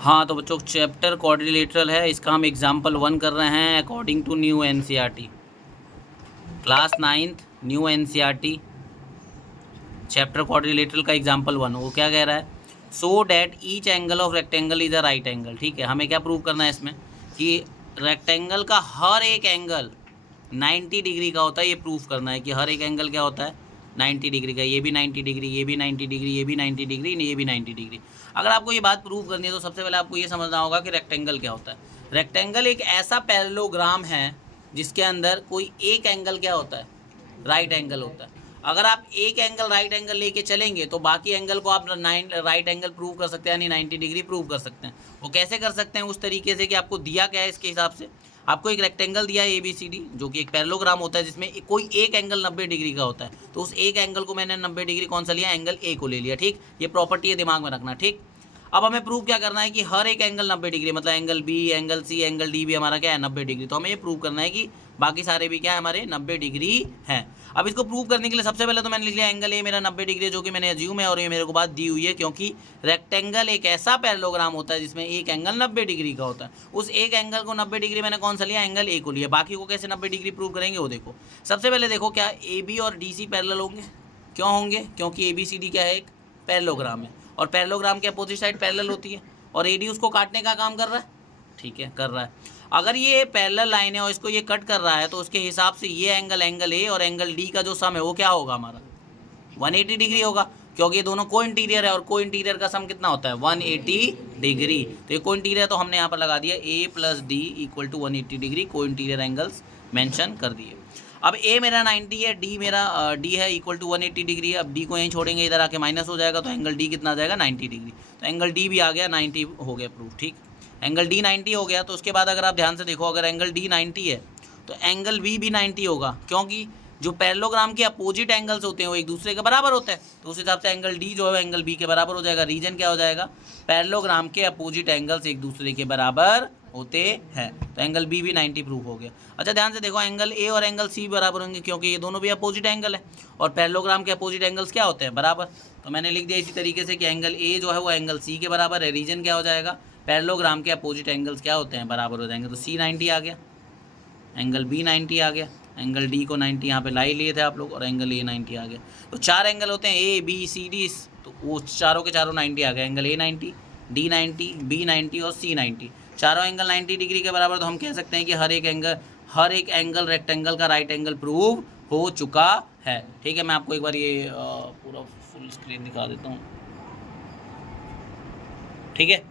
हाँ तो बच्चों चैप्टर क्वाड्रिलेटरल है, इसका हम एग्जाम्पल 1 कर रहे हैं according to new NCERT, class 9th new NCERT, chapter quadrilateral का एग्जाम्पल 1। वो क्या कह रहा है, so that each angle of rectangle is a right angle. ठीक है, हमें क्या प्रूव करना है इसमें कि रेक्टेंगल का हर एक एंगल 90 डिग्री का होता है। ये प्रूफ करना है कि हर एक एंगल क्या होता है 90 डिग्री का। ये भी 90 डिग्री, ये भी 90 डिग्री, ये भी 90 डिग्री, ये भी 90 डिग्री। अगर आपको ये बात प्रूव करनी है तो सबसे पहले आपको ये समझना होगा कि रेक्टेंगल क्या होता है। रेक्टेंगल एक ऐसा पैरेललोग्राम है जिसके अंदर कोई एक एंगल क्या होता है, राइट एंगल होता है। अगर आप एक एंगल राइट एंगल लेके चलेंगे तो बाकी एंगल को आप राइट एंगल प्रूव कर सकते हैं, यानी 90 डिग्री प्रूव कर सकते हैं। वो कैसे कर सकते हैं, उस तरीके से कि आपको दिया क्या है इसके हिसाब से। आपको एक रेक्टेंगल दिया है ABCD, जो कि एक पैरेललोग्राम होता है जिसमें कोई एक एंगल 90 डिग्री का होता है। तो उस एक एंगल को मैंने 90 डिग्री कौन सा लिया, एंगल A को ले लिया। ठीक, ये प्रॉपर्टी है, दिमाग में रखना। ठीक, अब हमें प्रूव क्या करना है कि हर एक एंगल 90 डिग्री, मतलब angle B, angle C, angle D भी हमारा क्या है 90 डिग्री। तो हमें ये प्रूव करना है कि बाकी सारे भी क्या है हमारे 90 डिग्री हैं। अब इसको प्रूव करने के लिए सबसे पहले तो मैंने लिख लिया एंगल A मेरा 90 डिग्री है, जो कि मैंने अज्यूम है और ये मेरे को बात दी हुई है, क्योंकि रेक्टेंगल एक ऐसा पैरेललोग्राम होता है जिसमें एक एंगल 90 डिग्री का होता है। उस एक एंगल को 90 डिग्री मैंने कौन सा लिया, एंगल A को लिया। बाकी को कैसे 90 डिग्री प्रूव करेंगे वो देखो। सबसे पहले देखो क्या AB और DC पैरेलल होंगे, क्यों होंगे, क्योंकि ABCD क्या है, एक पैरेललोग्राम है और पैरेललोग्राम की अपोजिट साइड पैरेलल होती है और AD उसको काटने का काम कर रहा है। ठीक है, कर रहा है। अगर ये पैरेलल लाइन है और इसको ये कट कर रहा है तो उसके हिसाब से ये एंगल A और एंगल D का जो सम है वो क्या होगा हमारा 180 डिग्री होगा, क्योंकि ये दोनों को इंटीरियर है और को इंटीरियर का सम कितना होता है 180 डिग्री। तो ये को इंटीरियर तो हमने यहाँ पर लगा दिया A + D = 180 डिग्री, को इंटीरियर एंगल्स मेंशन कर दिए। अब A मेरा 90 है, D मेरा D है = 180 डिग्री है। अब D को यहीं छोड़ेंगे, इधर आके माइनस हो जाएगा तो एंगल D कितना आ जाएगा 90 डिग्री। तो एंगल D भी आ गया 90 हो गया प्रूफ। ठीक, एंगल D 90 हो गया। तो उसके बाद अगर आप ध्यान से देखो, अगर एंगल D 90 है तो एंगल B भी 90 होगा, क्योंकि जो पैरेललोग्राम के अपोजिट एंगल्स होते हैं वो एक दूसरे के बराबर होते हैं। तो उस हिसाब से एंगल D जो है एंगल B के बराबर हो जाएगा। रीजन क्या हो जाएगा, पैरेललोग्राम के अपोजिट एंगल्स एक दूसरे के बराबर होते हैं। तो एंगल B भी 90 प्रूफ हो गया। अच्छा ध्यान से देखो, एंगल A और एंगल C बराबर होंगे, क्योंकि ये दोनों भी अपोजिट एंगल है और पैरेललोग्राम के अपोजिट एंगल्स क्या होते हैं, बराबर। तो मैंने लिख दिया इसी तरीके से कि एंगल A जो है वो एंगल C के बराबर है। रीजन क्या हो जाएगा, पैरेललोग्राम के अपोजिट एंगल्स क्या होते हैं, बराबर हो जाएंगे। तो C 90 आ गया, एंगल B 90 आ गया, एंगल D को 90 यहाँ पे लाई लिए थे आप लोग, और एंगल A 90 आ गया। तो चार एंगल होते हैं A B C D, तो वो चारों के चारों 90 आ गए। एंगल A 90, D 90, B 90 और C 90, चारों एंगल 90 डिग्री के बराबर। तो हम कह सकते हैं कि हर एक एंगल रेक्टेंगल का राइट एंगल प्रूव हो चुका है। ठीक है, मैं आपको एक बार ये पूरा फुल स्क्रीन दिखा देता हूँ। ठीक है,